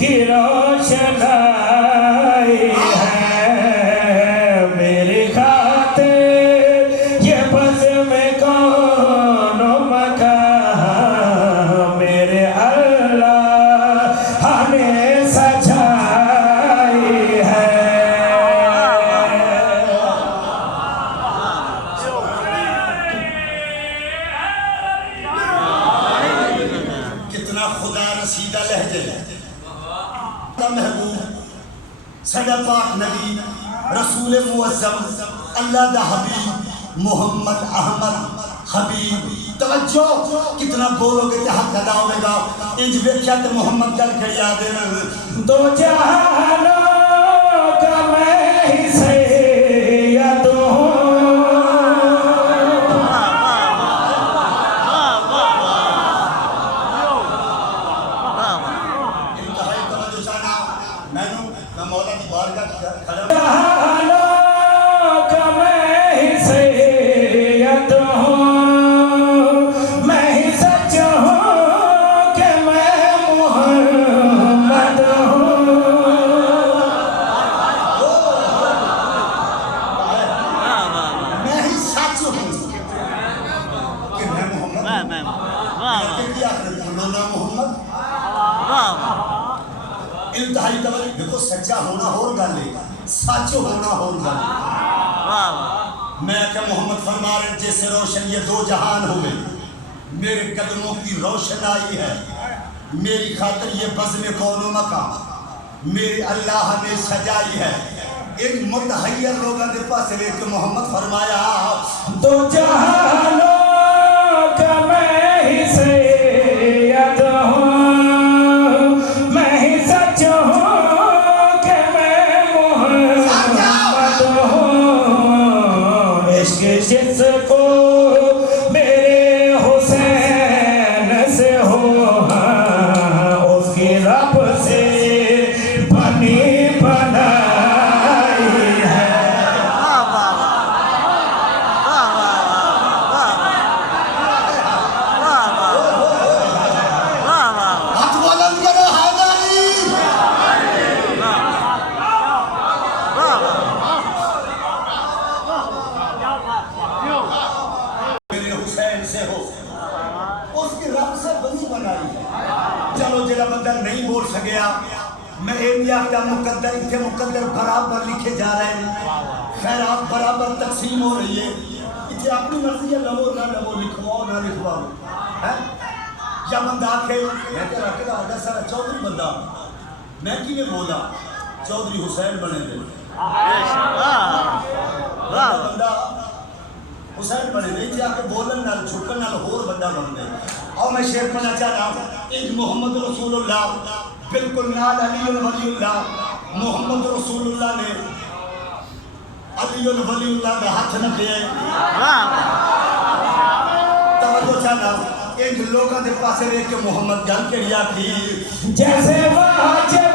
की रोशनाई है मेरी खातिर ये बज़ में कौन मकान मेरे अल्लाह ने सजाई है। कितना खुदा रसीदा लहजे महबूब सदा पाक नबी रसूल मुअज़्ज़म अल्लाह दा हबीब मोहम्मद अहमद हबीब। तवज्जो कितना बोलोगे तो हक अदा होगा। इंज वेख्या ते मोहम्मद गल के याद है दो जहानों का मैं ही सैयद हूँ देखो सच्चा होना होर गल है, सच होना होर गल। मैं क्या मोहम्मद फरमा रहे जैसे रोशन ये दो जहान हो गए मेरे कदमों की रोशनाई है मेरी खातिर ये बज़्म कौनो मका मेरे अल्लाह ने सजाई है। इन मुतहय्यर लोगों के पास लेके मोहम्मद फरमाया दो जहानों का मैं ही सैयद हूँ मैं ही सच हूँ कि मैं मोहम्मद हूँ। इश्क जिसको मेरे हुसैन से हो उसकी रब से बनी बनाई है। हाथ बुलंद करो हैदरी। मेरे हुसैन से हो उसकी रब से बनी बनाई है। चलो जरा बंदा नहीं बोल सकिया मैं एरिया का मुकद्दर इतने मुकद्दर बराबर लिखे जा रहे हैं खैरात बराबर तकसीम हो रही है इतने अपनी मर्जी है लवो ना लवो लिखवाओ ना लिखवाओ है या बंदा आखे मैं क्या रखेगा बड़ा सारा चौधरी बंदा मैं किने बोला चौधरी हुसैन बने थे बंदा हुसैन बने थे इतने आके बोलन नाल छुटन नाल होर बंदा बन गए। और मैं शेर पढ़ना चाह रहा हूँ एक मोहम्मद रसूलुल्लाह बिल्कुल नाल अली वलीउल्लाह मोहम्मद रसूलुल्लाह ने अली वलीउल्लाह का हाथ न दिए तवज्जो चाहना इन लोगों के पास रह के मोहम्मद जान के लिया थी जैसे वाजिब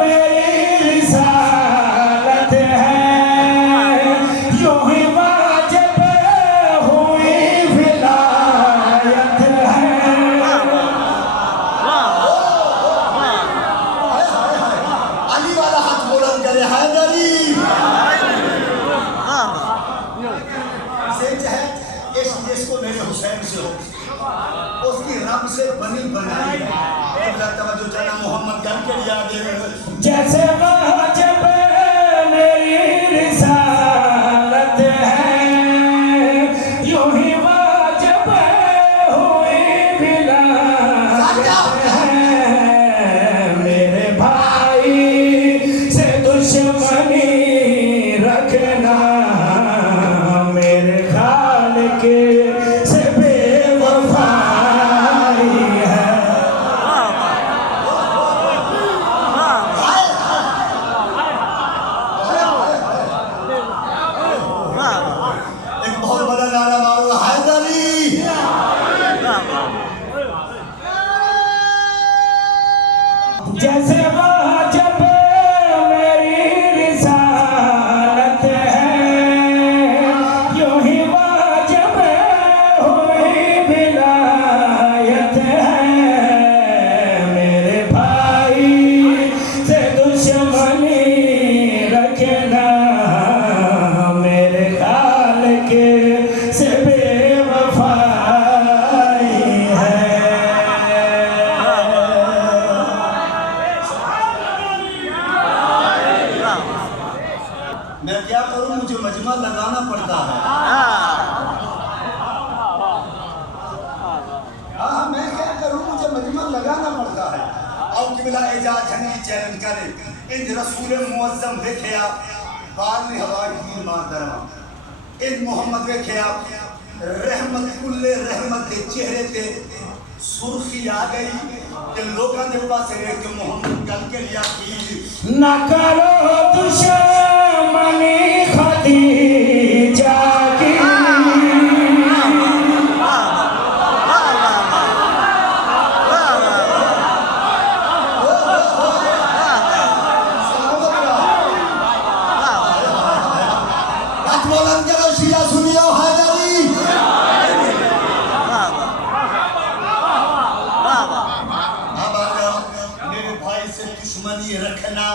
मेरी रिसालत है यूं ही वाजिब हुई विलायत है। अली वाला हाथ बुलंद करे हैदरी से चाहे इस जिसको मेरे हुसैन से हो उसकी रब से बनी बनाई है। तवज्जो चाहना मोहम्मद गन के लिया दे जैसे वाजिब मेरी रिसालत है यूं ही वाजिब हुई विलायत है। मेरे भाई से दुश्मनी रखना मेरे खालिक से बेवफाई है। एक बहुत बड़ा नारा मारो हैदरी। जैसे वाजिब मेरी रिसालत है यूं ही वाजिब हुई विलायत है। मेरे भाई बिला एजाज छनी चैलेंज करे इन रसूल मुअज्जम देखया बाल ने हवा की मादरमा इन मोहम्मद देखया रहमत कुल्ले रहमत के चेहरे पे सुर्खी आ गई कि लोगों के पास है कि मोहम्मद कल के लिया की न करो दुश्मनी खदीजा की बुलंद करो शिया सुनियो हैदरी अब आ जाओ मेरे भाई से दुश्मनी रखना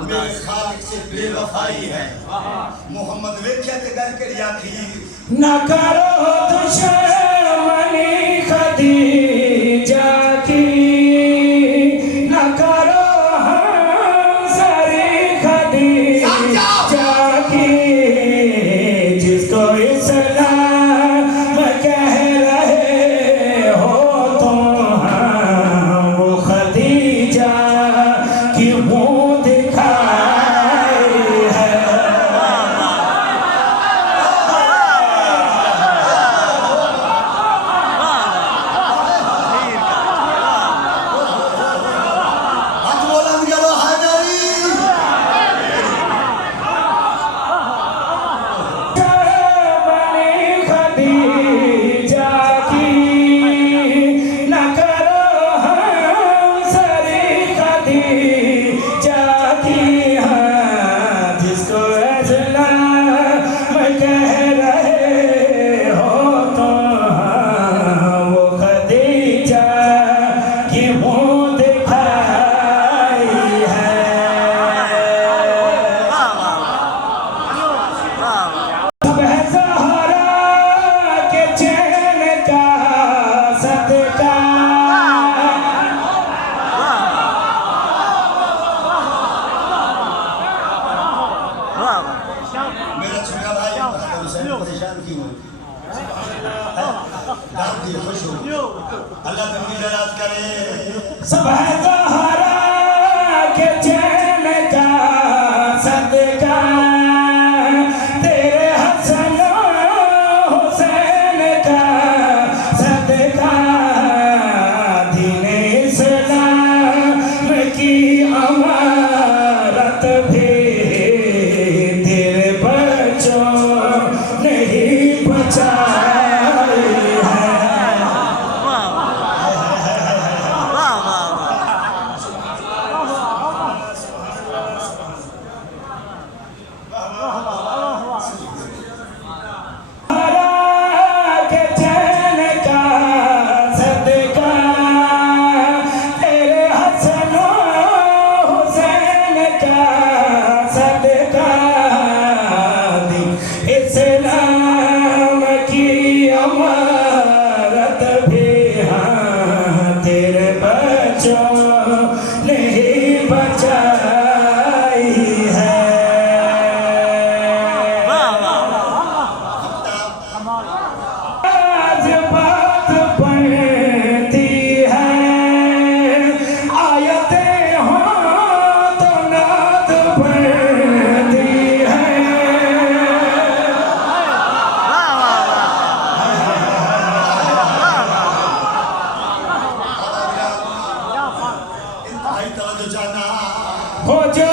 मेरे खालिक से बेवफाई है मोहम्मद वेख्या ते गल करिया थी न करो दुश्मनी खदीजा की न करो हमसरी खदीजा की जिसको इस्लाम कह रहे हो तुम वो खदीजा की मुँह दिखाई है हाथ बुलंद करो हैदरी बनी खदीजा की न करो हमसरी खदीजा की हाँ जिसको इस्लाम कह रहे हो तो हाँ वो खदीजा की मुँह दिखाई है सब है सहारा के चैन का सदका मेरा छोटा भाई बहादुर हुसैन परेशान क्यों है दाद दिए खुश हो अल्लाह तुम्हें दराज करे सब है सहारा के चैन का सदका तेरे हसन हुसैन का सदका दीन इस्लाम की अमारत भी तेरे बच्चों ने ही बचाई है के चैन का सदका तेरे हसन हुसैन का सदका दीन इस्लाम की अमारत भी हाँ तेरे बच्चों ने ही बचाई है आज बात बनती है आयतें हो तो नात बनती है इंतहाई तवज्जो जाना हो जो